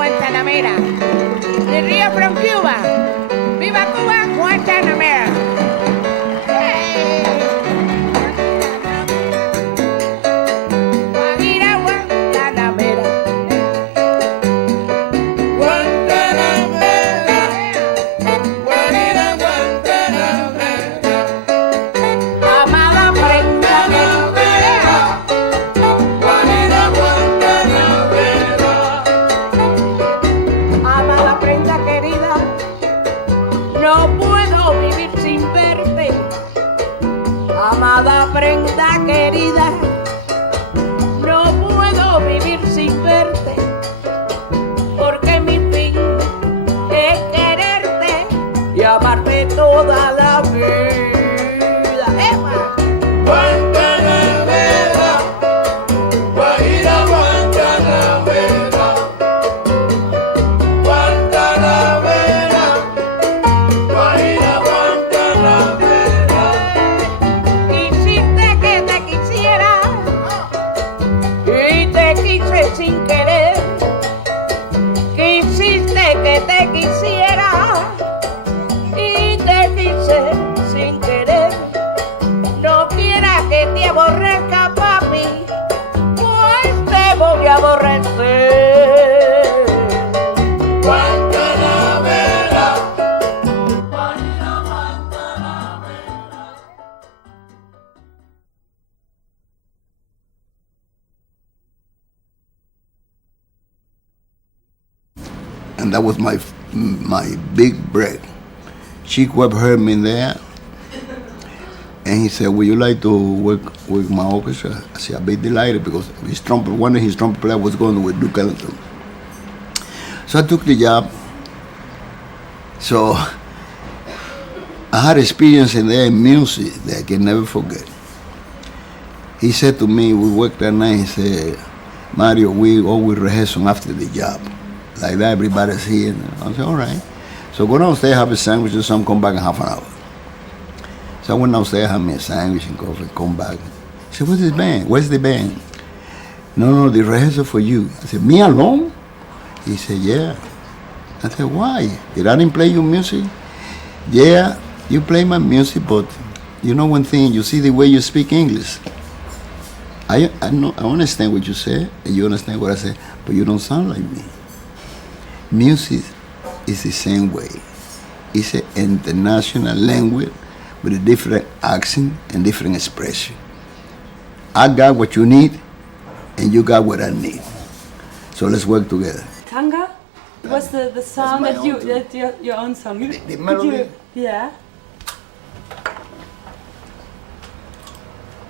Guantanamera. The Rio from Cuba. Viva Cuba, Guantanamera. Prenda querida, no puedo vivir sin verte, porque mi fin es quererte y amarte toda la vida. ¡Epa! Guantanamera, Guajira Guantanamera, Guantanamera, Guajira Guantanamera. Sin querer, quisiste que te quisiera y te quise sin querer. No quieras que te aborrezca, papi, pues te voy a aborrecer. Guantanamera, And that was my big break. Chick Webb heard me there, and he said, "Would you like to work with my orchestra?" I said, "I'd be delighted," because one of his trumpet players was going with Duke Ellington. So I took the job. So I had experience in there in music that I can never forget. He said to me, we worked that night, he said, "Mario, we always rehearse after the job. Like that, everybody's here." I said, "All right." So go downstairs, have a sandwich or something, come back in half an hour. So I went downstairs, had me a sandwich and coffee, come back. He said, "What's this band? Where's the band?" No, the rehearsal for you." I said, "Me alone?" He said, "Yeah." I said, "Why? Did I didn't play your music?" "Yeah, you play my music, but you know one thing, you see the way you speak English. I know, I understand what you say, and you understand what I say, but you don't sound like me. Music is the same way. It's an international language with a different accent and different expression. I got what you need, and you got what I need. So let's work together." Tanga was the song that your own song. The melody? Yeah.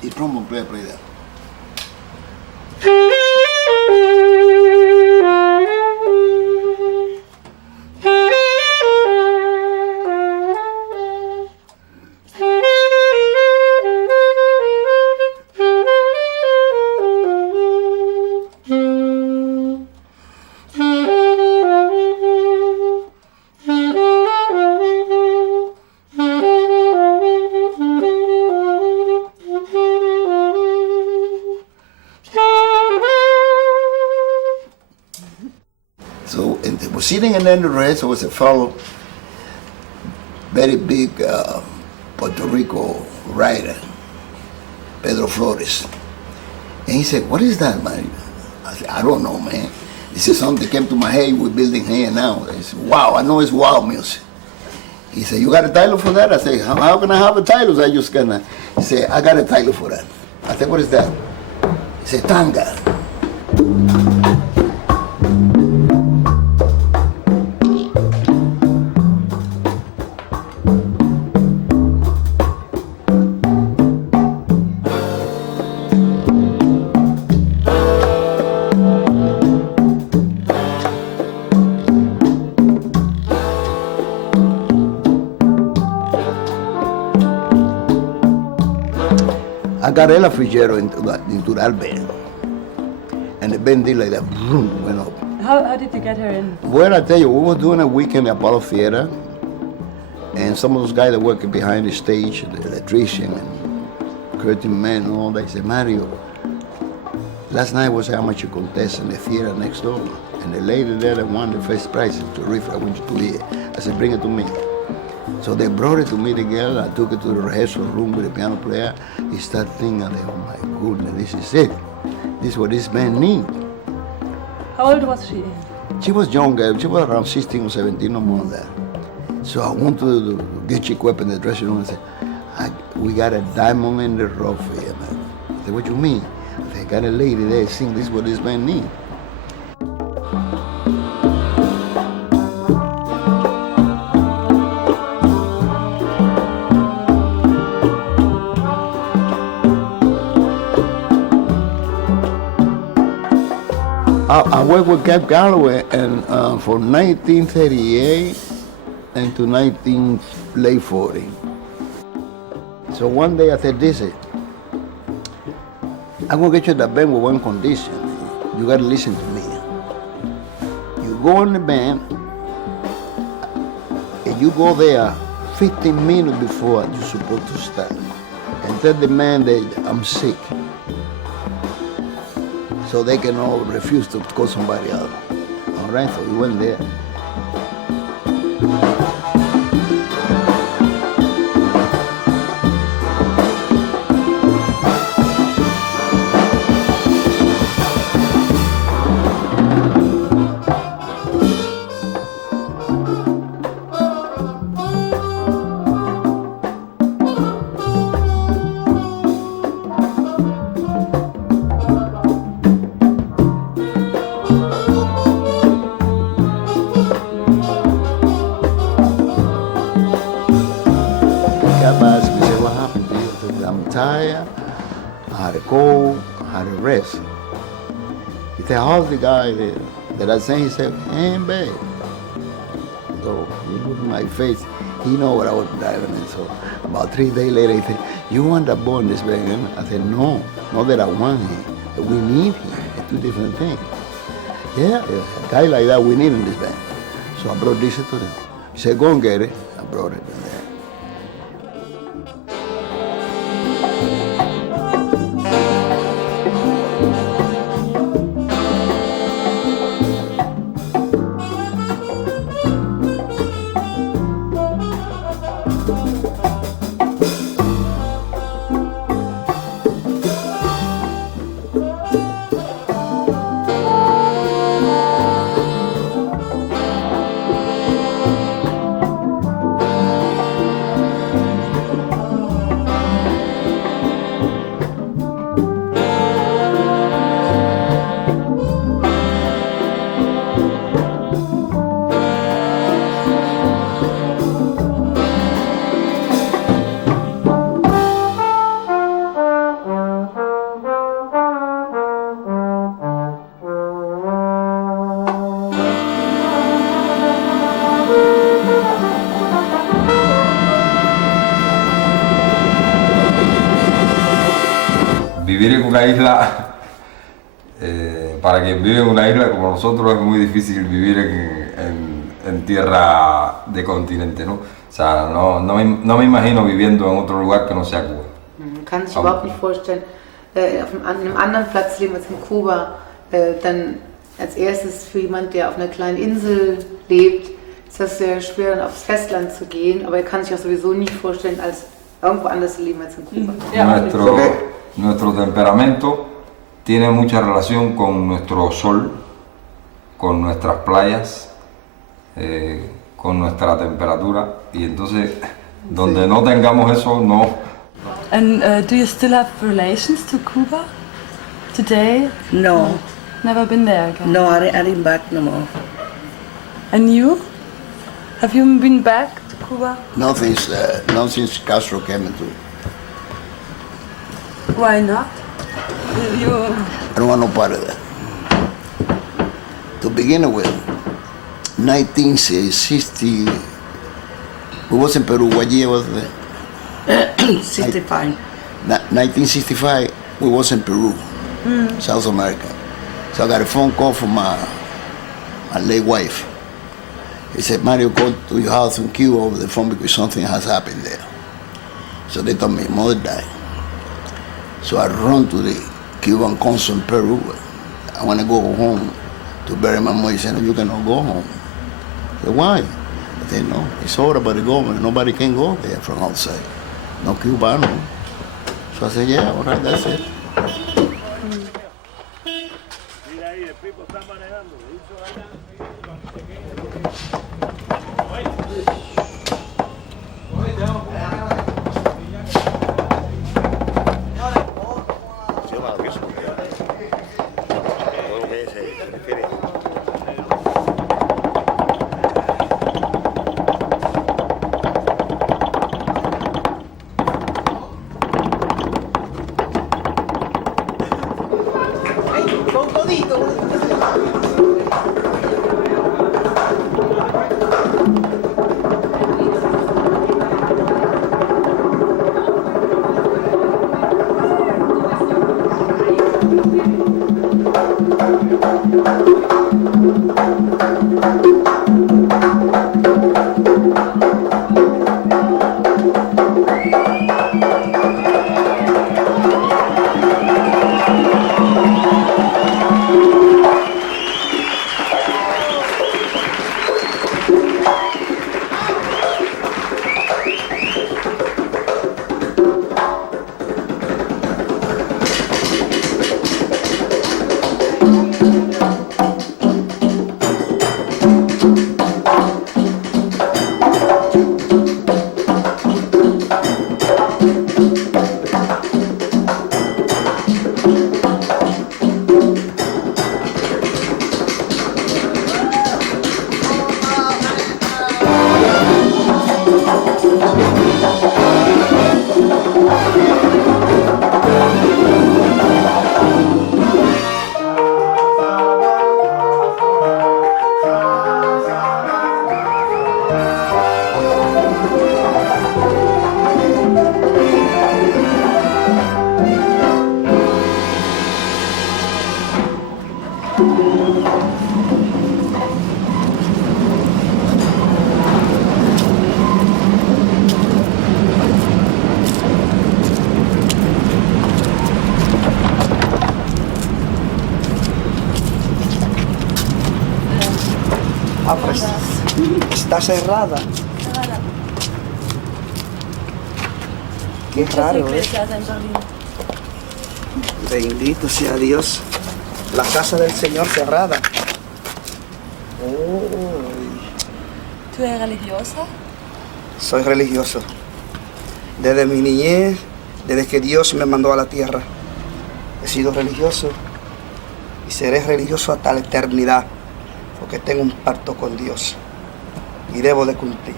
The trombone player play that. So, and they were sitting in the rehearsal was a fellow, very big Puerto Rico writer, Pedro Flores. And he said, "What is that, man?" I said, "I don't know, man. This is something that came to my head. We're building here now." He said, "Wow, I know it's wild music." He said, "You got a title for that?" I said, how can I have a title? I just gonna. He said, "I got a title for that." I said, "What is that?" He said, "Tanga." I got Ella Fitzgerald into that band. And the band did like that, boom, went up. How did you get her in? Well, I tell you, we were doing a weekend at Apollo Theater, and some of those guys that work behind the stage, the electrician and curtain man and all that, said, "Mario, Last night was an amateur contest in the theater next door, and the lady there that won the first prize to riff, I want you to hear. I said, bring it to me. So they brought it to me together. I took it to the rehearsal room with the piano player. He started thinking, oh my goodness, this is it. This is what this band needs. How old was she? She was younger. She was around 16 or 17, no more than that. So I went to get Chico up in the dressing room and said, we got a diamond in the rough here, man. I said, what you mean? I said, got a lady there sing, this is what this band needs. I worked with Cap Galloway and from 1938 and to late 40. So one day I said, this is, I'm gonna get you the band with one condition. You gotta listen to me. You go in the band and you go there 15 minutes before you're supposed to start and tell the man that I'm sick, so they can all refuse to call somebody else. All right, so we went there. Tired, I had a cold, I had a rest. He said, how's the guy there? That I sang, he said, ain't bad. So he looked at my face, he know what I was driving. And so about 3 days later, he said, you want that boy in this band? I said, no, not that I want him, but we need him. It's two different things. Yeah, a guy like that we need in this band. So I brought this to them. He said, go and get it. I brought it. Vivir en una isla, para quien vive en una isla como nosotros, es muy difícil vivir en tierra de continente, ¿no? O sea, no me imagino viviendo en otro lugar que no sea Cuba. Man kann sich überhaupt nicht vorstellen, an einem anderen Platz leben als in Kuba. Dann als erstes für jemand, der auf einer kleinen Insel lebt, ist das sehr schwer, dann aufs Festland zu gehen. Aber er kann sich auch sowieso nicht vorstellen, als irgendwo anders zu leben als in Kuba. Nuestro temperamento tiene mucha relación con nuestro sol, con nuestras playas, con nuestra temperatura, y entonces donde no tengamos eso, no. And do you still have relations to Cuba today? No, Never been there again? no, I didn't back no more. And you? Have you been back to Cuba? Not since Castro came into. Why not? I don't want no part of that. To begin with, 1960, we was in Peru. What year was that? 65. 1965, we was in Peru, South America. So I got a phone call from my late wife. He said, Mario, go to your house in Cuba over the phone because something has happened there. So they told me, mother died. So I run to the Cuban consul in Peru. I want to go home to bury my mother. He said, no, you cannot go home. I said, why? I said, no, it's ordered by the government. Nobody can go there from outside. No Cubano. So I said, yeah, all right, that's it. Está cerrada. Qué raro, ¿eh? Bendito sea Dios. La casa del Señor cerrada. ¿Tú eres religiosa? Soy religioso. Desde mi niñez, desde que Dios me mandó a la tierra, he sido religioso y seré religioso hasta la eternidad, porque tengo un pacto con Dios y debo de cumplir.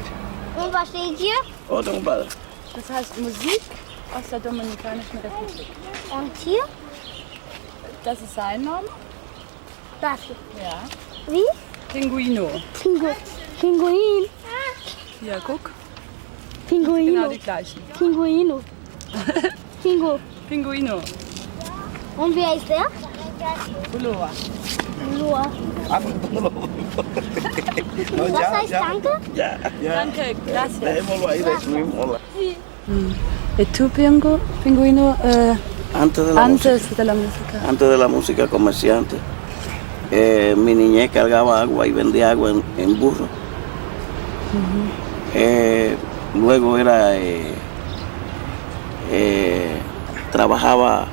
Und was steht hier? Oh, tengo un padre. Das heißt Musik aus der Dominikanischen Republik. Und hier? Das ist sein Name? Das. Ja. Wie? Pinguino. Pinguin. Hier, guck. Pinguino. Genau die gleichen. Pinguino. Pinguino. Und wer ist der? Ulloa. Loa. Was heißt Danke? Danke, gracias. Dejémoslo ahí, destruimoslo. ¿Y tú, Pinguino? Antes de la música. Antes de la música, comerciante. Mi niñez cargaba agua y vendía agua en burro. Luego trabajaba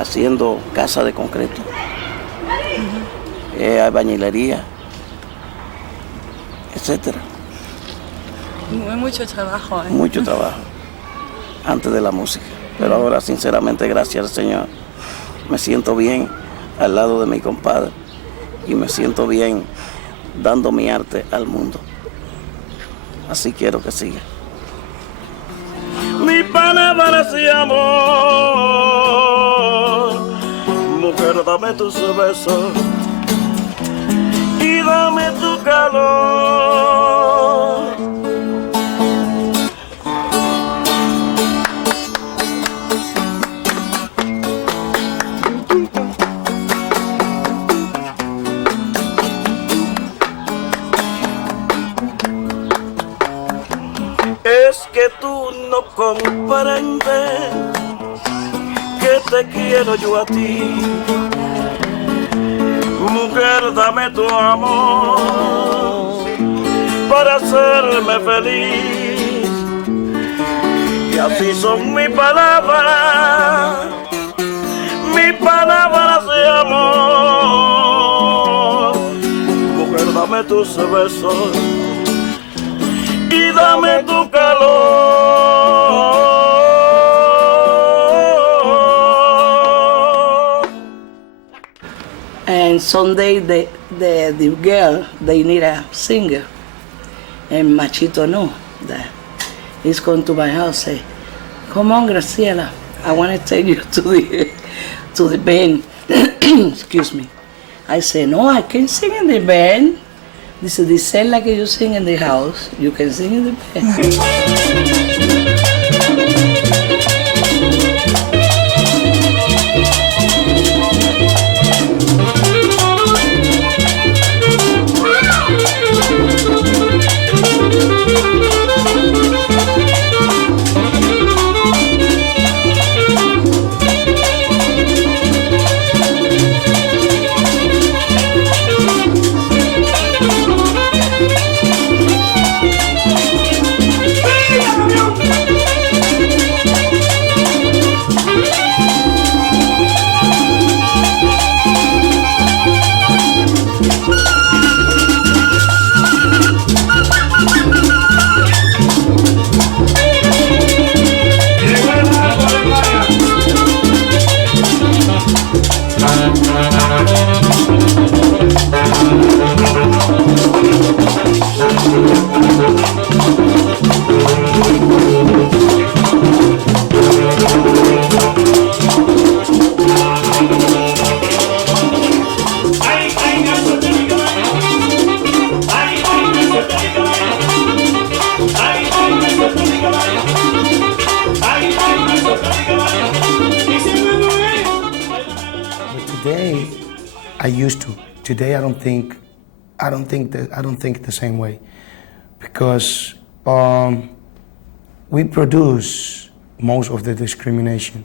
haciendo casa de concreto, albañilería, etcétera. Mucho trabajo. Mucho trabajo antes de la música. Pero ahora, sinceramente, gracias al Señor, me siento bien al lado de mi compadre y me siento bien dando mi arte al mundo. Así quiero que siga. Mi palabra se amor, mujer, dame tus besos y dame tu calor. Es que tú no comprendes que que te quiero yo a ti. Mujer, dame tu amor para hacerme feliz. Y así son mis palabras de amor. Mujer, dame tus besos y dame tu calor. And someday the girl, they need a singer. And Machito know that. He's going to my house say, come on, Graciela, I want to take you to the band. Excuse me. I say, no, I can sing in the band. Dice, the same like you sing in the house, you can sing in the band. Today, I don't think the same way, because we produce most of the discrimination,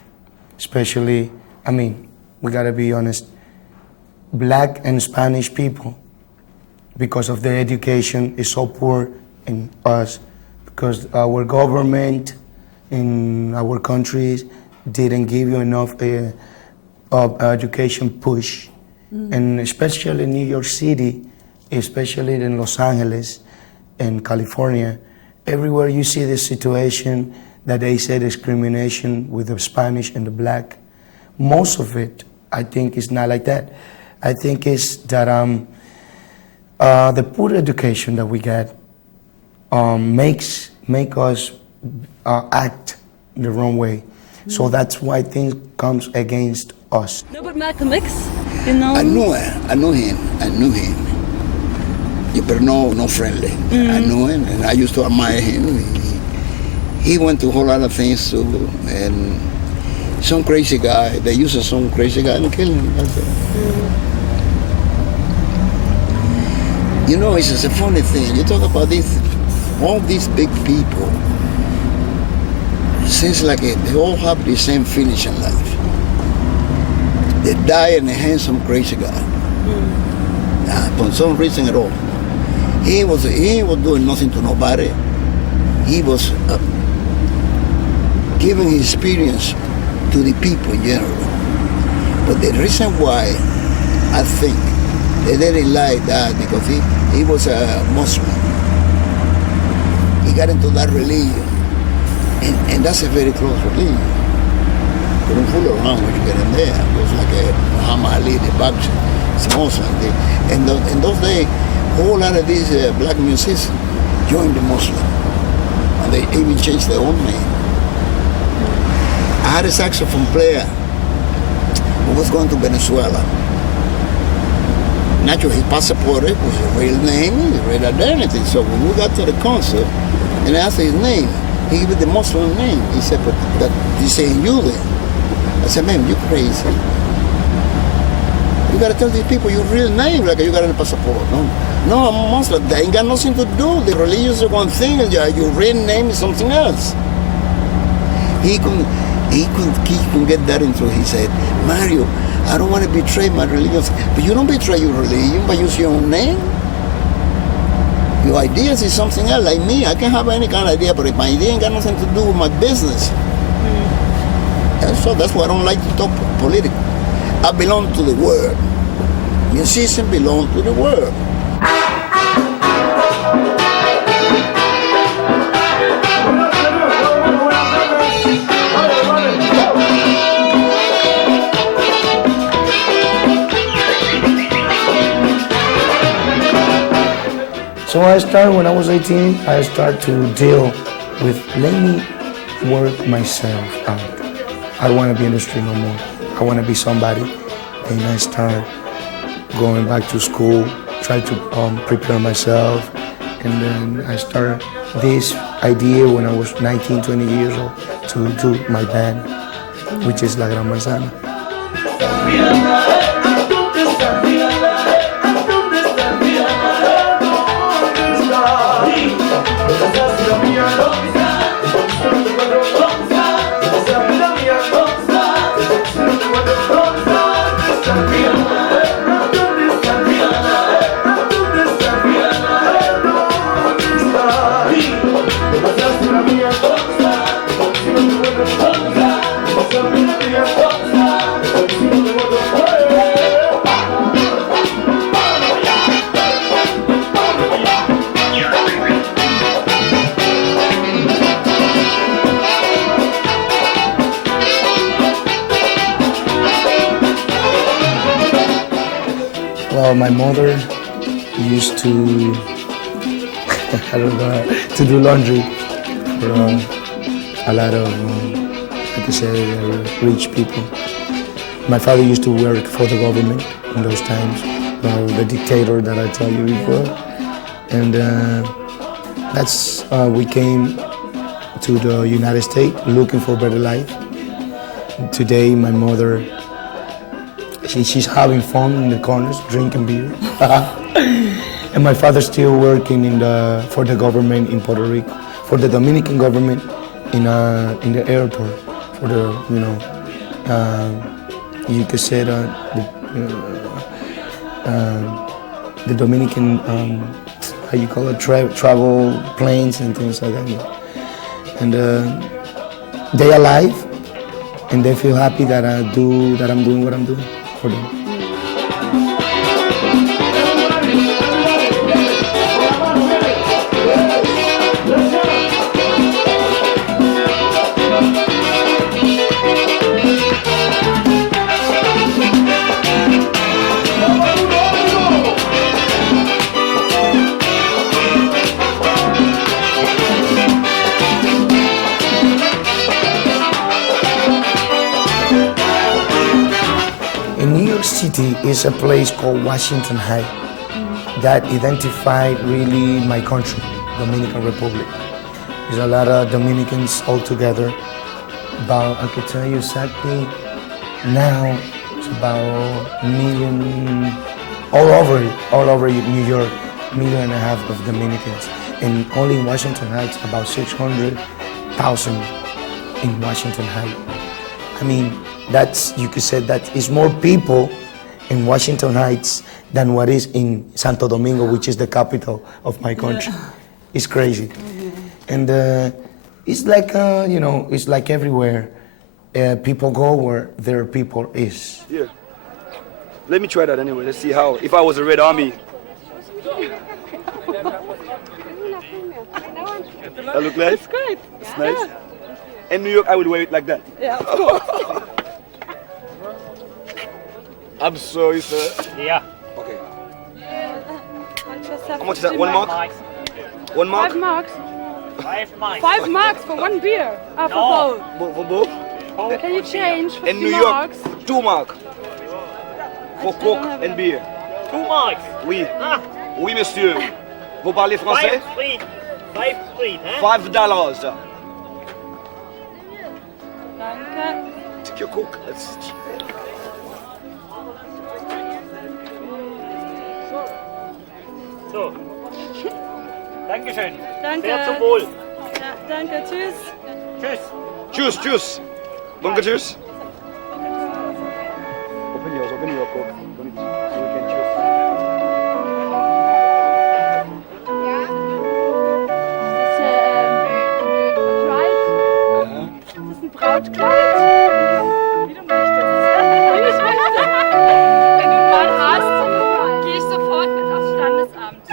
especially, I mean, we gotta be honest, Black and Spanish people, because of their education is so poor in us, because our government in our countries didn't give you enough of education push. And especially in New York City, especially in Los Angeles and California, everywhere you see this situation that they say discrimination with the Spanish and the Black. Most of it, I think, is not like that. I think it's that the poor education that we get make us act the wrong way. So that's why things comes against us. No, but Malcolm X, you know. I knew him. Yeah, but no friendly. I knew him, and I used to admire him. He went through a whole lot of things too, and some crazy guy. They used some crazy guy and kill him. That's it. You know, it's just a funny thing. You talk about all these big people. It seems like they all have the same finish in life. They die in the hands of some crazy guy. For some reason at all. He was doing nothing to nobody. He was giving his experience to the people in general. But the reason why I think they didn't like that, because he was a Muslim. He got into that religion. And that's a very close religion. You don't fool around when you get in there. It was like a Muhammad Ali, the boxer. It's Muslim. In those days, a whole lot of these black musicians joined the Muslim. And they even changed their own name. I had a saxophone player who was going to Venezuela. Naturally, his passport was a real name, a real identity. So when we got to the concert and I asked his name, he gave me the Muslim name. He said, but he's saying you then. I said, man, you crazy. You gotta tell these people your real name, like you got a passport. No, I'm a Muslim. That ain't got nothing to do. The religion is one thing, and your real name is something else. He he couldn't get that into it. He said, Mario, I don't want to betray my religion. But you don't betray your religion by using your own name. Your ideas is something else. Like me, I can have any kind of idea, but if my idea ain't got nothing to do with my business. And so that's why I don't like to talk political. I belong to the world. Musicians belong to the world. So I started when I was 18, I started to deal with, let me work myself out. I don't want to be in the street no more. I want to be somebody. And I start going back to school, try to prepare myself. And then I started this idea when I was 19, 20 years old to do my band, which is La Gran Manzana. Well, my mother used to, I don't know, to do laundry for a lot of, like I said, rich people. My father used to work for the government in those times, the dictator that I told you before. And that's, we came to the United States looking for a better life. Today, my mother, she's having fun in the corners, drinking beer. And my father's still working for the government in Puerto Rico, for the Dominican government in the airport, for the, you could say the Dominican, how you call it, travel planes and things like that. And they're alive, and they feel happy that I'm doing what I'm doing for them. City is a place called Washington Heights that identified really my country, Dominican Republic. There's a lot of Dominicans all together. About, I could tell you exactly now, it's about 1 million, all over New York, 1.5 million of Dominicans. And only in Washington Heights, about 600,000 in Washington Heights. I mean, that's, you could say that is more people in Washington Heights than what is in Santo Domingo, which is the capital of my country. Yeah. It's crazy. And it's like, it's like everywhere. People go where their people is. Yeah. Let me try that anyway. Let's see how, if I was a Red Army. That look nice? It's great. It's nice. Yeah. In New York, I would wear it like that. Yeah, of course. I'm sorry, sir. Yeah. Okay. How much is that? 1 mark? 1 mark? 5 marks. 5 marks. 5 marks for 1 beer. For both. For both? Can you change? In New York, 2 marks. For Coke and beer. 2 marks? Oui. Ah. Oui, monsieur. Vous parlez français? 5 street, hein? $5. Danke. Take your Coke. So. Dankeschön. Danke. Sehr zum Wohl. Ja, danke. Tschüss. Tschüss. Tschüss, tschüss. Bunkers? Open yours, open your cook. So we can choose. Das ist ein Brautkleid. Wie du möchtest. Wie ich möchte. Wenn du einen Mann hast, gehe ich sofort mit aufs Standesamt.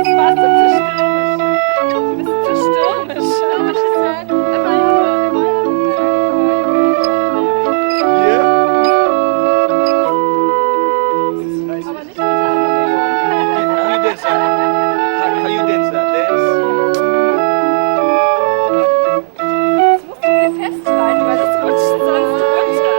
Das warst du zu stürmisch. Du bist zu stürmisch. How you dance that? Das musst du mir festhalten, weil das rutscht sonst runter.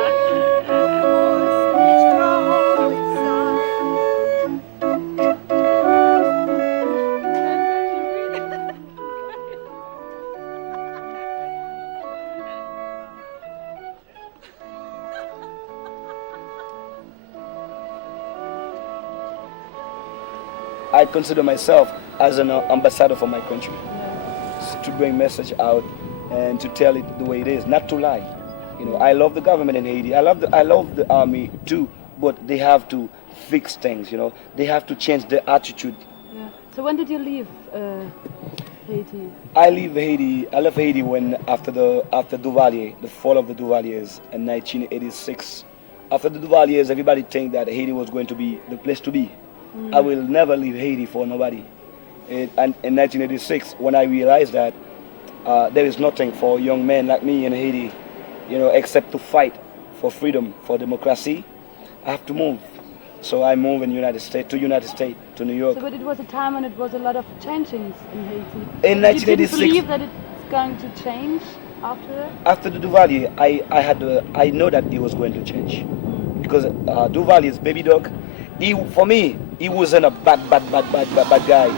I consider myself as an ambassador for my country, to bring message out and to tell it the way it is, not to lie. You know, I love the government in Haiti. I love the army too, but they have to fix things. You know, they have to change their attitude. Yeah. So when did you leave Haiti? I left Haiti when after Duvalier, the fall of the Duvaliers in 1986. After the Duvaliers, everybody think that Haiti was going to be the place to be. I will never leave Haiti for nobody. And in 1986, when I realized that there is nothing for young men like me in Haiti, you know, except to fight for freedom, for democracy, I have to move. So I moved in United States, to New York. So, but it was a time when it was a lot of changings in Haiti. In 1986, you didn't believe that it's going to change after that? After the Duvalier, I know that it was going to change, because Duvalier's baby dog, for me, he wasn't a bad guy.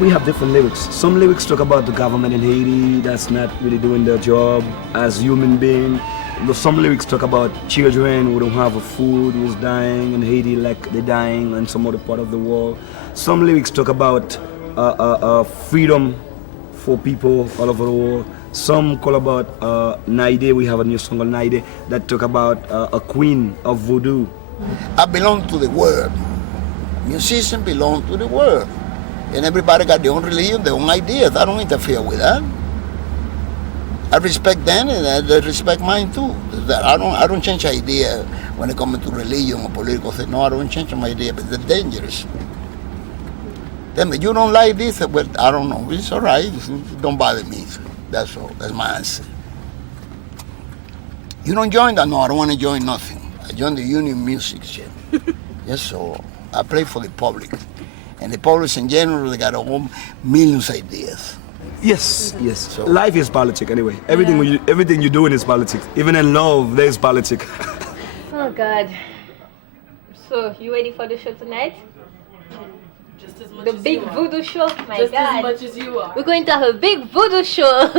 We have different lyrics. Some lyrics talk about the government in Haiti that's not really doing their job as human beings. Some lyrics talk about children who don't have a food, who's dying in Haiti like they're dying in some other part of the world. Some lyrics talk about freedom for people all over the world. Some call about Naide. We have a new song called Naide that talk about a queen of voodoo. I belong to the world. Musicians belong to the world. And everybody got their own religion, their own ideas. I don't interfere with that. I respect them and they respect mine too. I don't change idea when it comes to religion or political things. No, I don't change my idea, but they're dangerous. Then you don't like this, well, I don't know. It's all right. Don't bother me. That's all. That's my answer. You don't join that? No, I don't want to join nothing. I joined the union music shit. Yes, so I play for the public. And the public in general, they got all millions of ideas. Yes. So, life is politics anyway. Everything you're doing is politics. Even in love, there's politics. Oh God. So, you ready for the show tonight? Just as much the as big you are. voodoo show? My Just God. as much as you are. We're going to have a big voodoo show.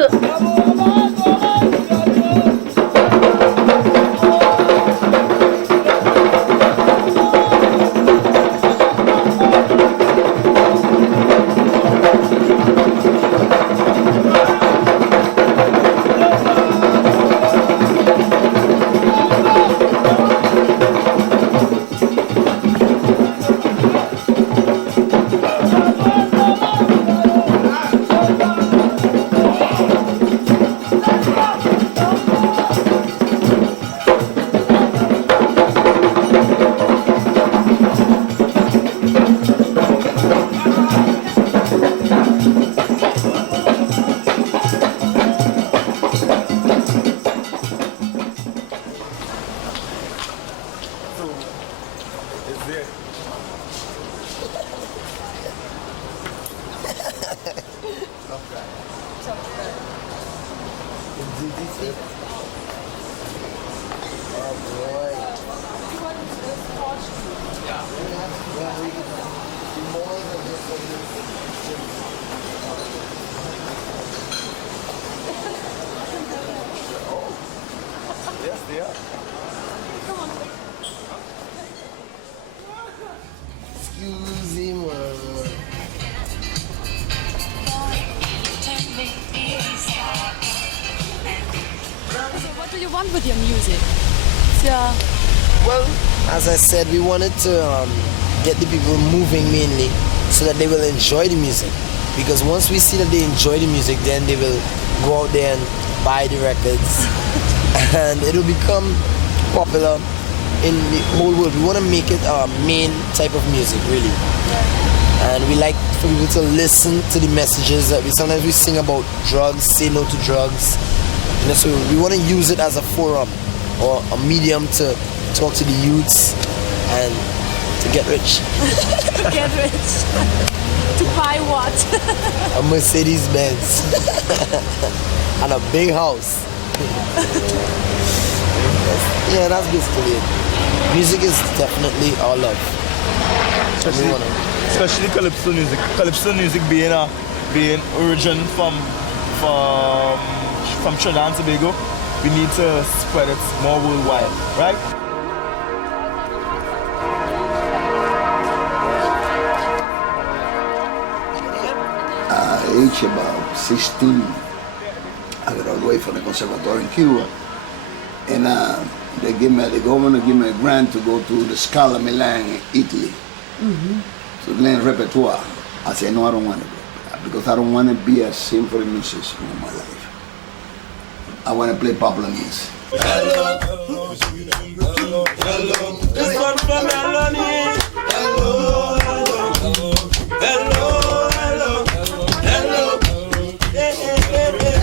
Yes, they are. Excuse me. So what do you want with your music? Yeah. Well, as I said, we wanted to get the people moving mainly so that they will enjoy the music. Because once we see that they enjoy the music, then they will go out there and buy the records. And it will become popular in the whole world. We want to make it our main type of music, really. And we like for people to listen to the messages that sometimes we sing about drugs, say no to drugs. You know, so we want to use it as a forum or a medium to talk to the youths and to get rich. To get rich. To buy what? A Mercedes Benz and a big house. Yeah, that's basically it. Music is definitely our love. Especially calypso music. Calypso music being origin from Trinidad and Tobago, we need to spread it more worldwide, right? Age about 16, I graduated from the conservatory in Cuba, and the governor gave me a grant to go to the Scala Milan in Italy to learn repertoire. I said, no, I don't want to go, because I don't want to be a symphony musician in my life. I want to play popular music. Hello, hello, hello. This one for Melanie. Hello, hello, hello, hello, hello, hello, hey, hey, hey, hey.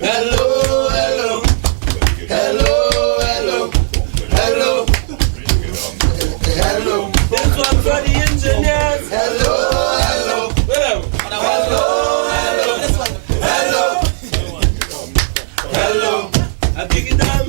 Hello, hello, hello, hello, hello, hello, hello. This one for the engineers. Hello, hello, hello, hello, hello, hello. Hello, I dig it down.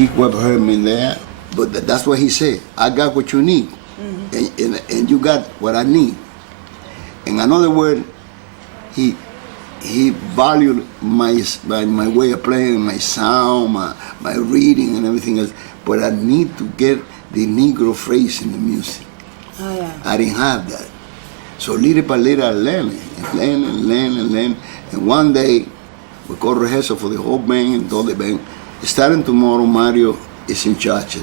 Chick Webb heard me there, but that's what he said. I got what you need, and you got what I need. In another word, he valued my way of playing, my sound, my reading, and everything else. But I need to get the Negro phrase in the music. Oh, yeah. I didn't have that. So little by little, I learned it. And one day, we got rehearsal for the whole band and all the band. Starting tomorrow, Mario is in charge.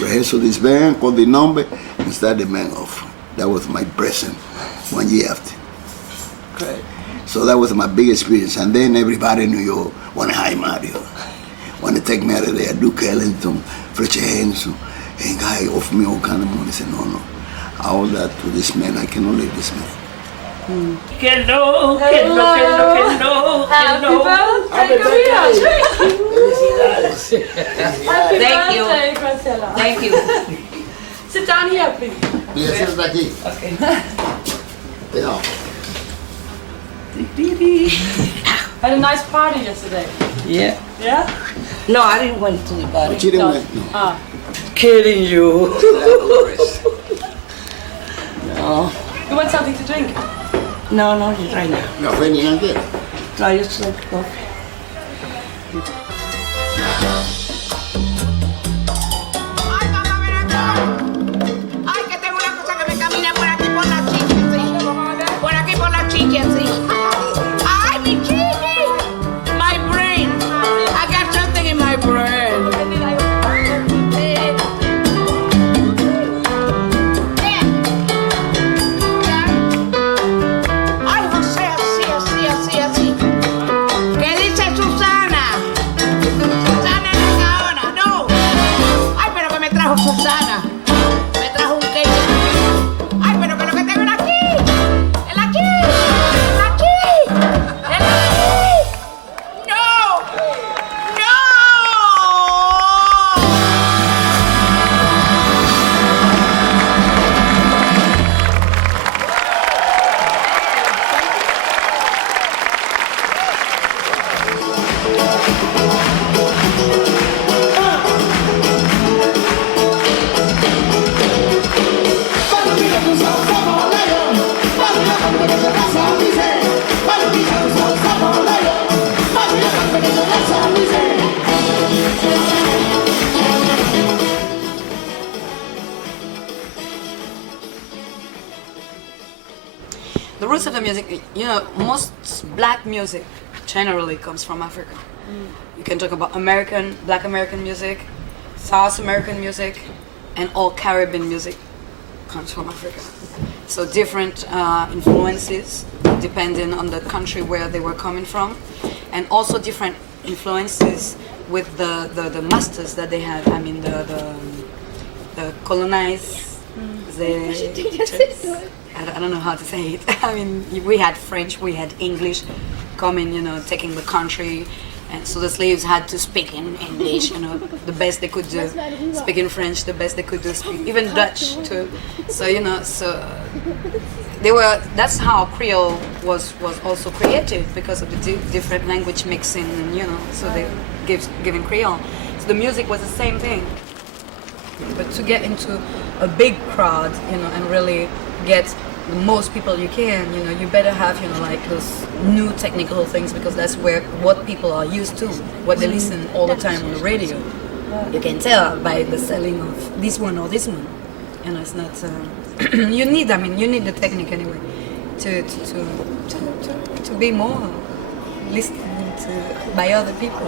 Rehearsal this band, call the number, and start the band off. That was my present 1 year after. Great. So that was my big experience. And then everybody in New York want to hire Mario. Want to take me out of there, Duke Ellington, Fletcher Henson, and guy offered me all kind of money. I said, no. I owe that to this man. I cannot leave this man. Hello. Happy birthday, Thank you. Graciela. Thank you. Sit down here, please. Mira, siéntate aquí. Okay. Cuidado. Had a nice party yesterday. Yeah. Yeah? No, I didn't went to the party. She didn't No. went, no. Ah. Kidding you. No. You want something to drink? No, you try now. Café ni nada quiere. Try yourself coffee. Ay, que tengo una cosa que me camina por aquí por la chicha, sí. Por aquí por la chicha, sí. Ay, mi chichi. My brain. I got something in my brain. Ay, José, así. ¿Qué dice Susana? Susana en la caona, no. Ay, pero que me trajo Susana. Me trajo un cake. Ay, pero que lo que tengo es aquí. El aquí. No. The roots of the music, most black music generally comes from Africa. You can talk about Black American music, South American music, and all Caribbean music comes from Africa. So different influences depending on the country where they were coming from, and also different influences with the masters that they had. I mean the colonized, I don't know how to say it. I mean, we had French, we had English coming, taking the country. And so the slaves had to speak in English, the best they could do. Speak in French, the best they could do. Speak, even Dutch too. So that's how Creole was also created, because of the different language mixing, and so they giving Creole. So the music was the same thing. But to get into a big crowd, and really get the most people you can, you better have, like those new technical things, because that's what people are used to, what they listen all the time on the radio. You can tell by the selling of this one or this one. It's not. you need the technique anyway, to be more listened to by other people.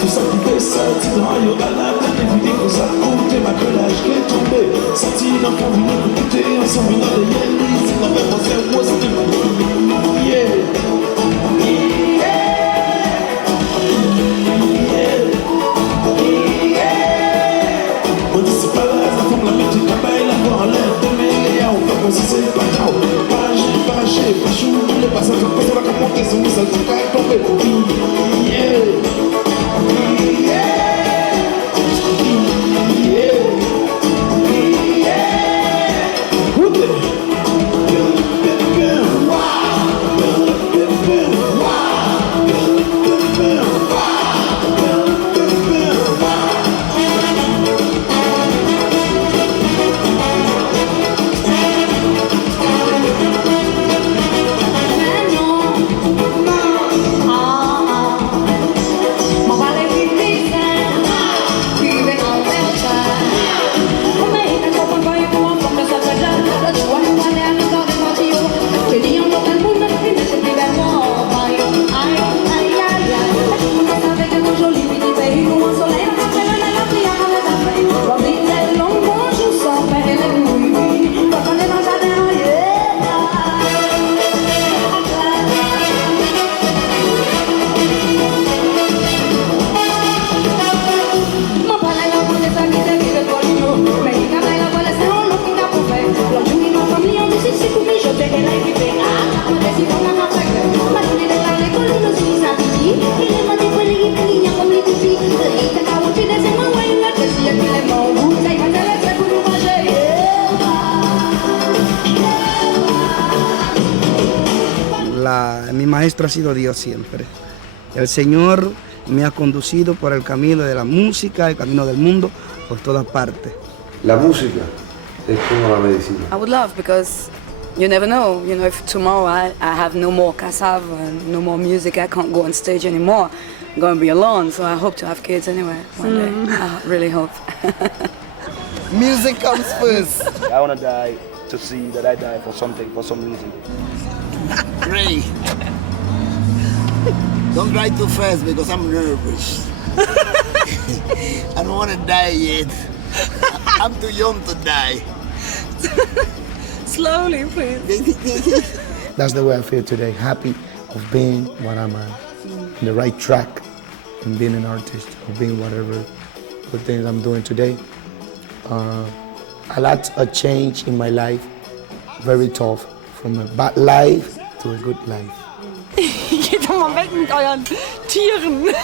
Tout ça qui fait sortir dans le galère, éviter que ça coûte ma collage qui est tombé. Sorti dans le monde, écouter ensemble dans les yélis, c'est la même chose, c'est le yeah. On dit c'est pas là, ça forme la petite campagne, la voix en l'air, de mes gars, on va penser c'est pas grave. Pas chou, les passages, on va capoter, c'est où ça te tomber. Yeah. maestro ha sido Dios siempre. El Señor me ha conducido por el camino de la música, el camino del mundo, por todas partes. La música es como la medicina. I would love, because you never know, if tomorrow I have no more cassava and no more music, I can't go on stage anymore. I'm going to be alone, so I hope to have kids anyway one day. I really hope. Music comes first. I want to die to see that I die for something, for some reason. Ray, don't cry too fast because I'm nervous. I don't want to die yet. I'm too young to die. Slowly, please. That's the way I feel today, happy of being what I'm on the right track and being an artist, or being whatever the things I'm doing today. A lot of change in my life, very tough, from a bad life to a good life. Geht doch mal weg mit euren Tieren.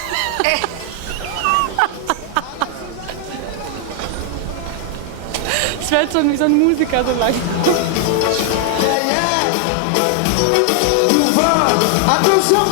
Ich werde schon wie so ein Musiker so lang. Attention,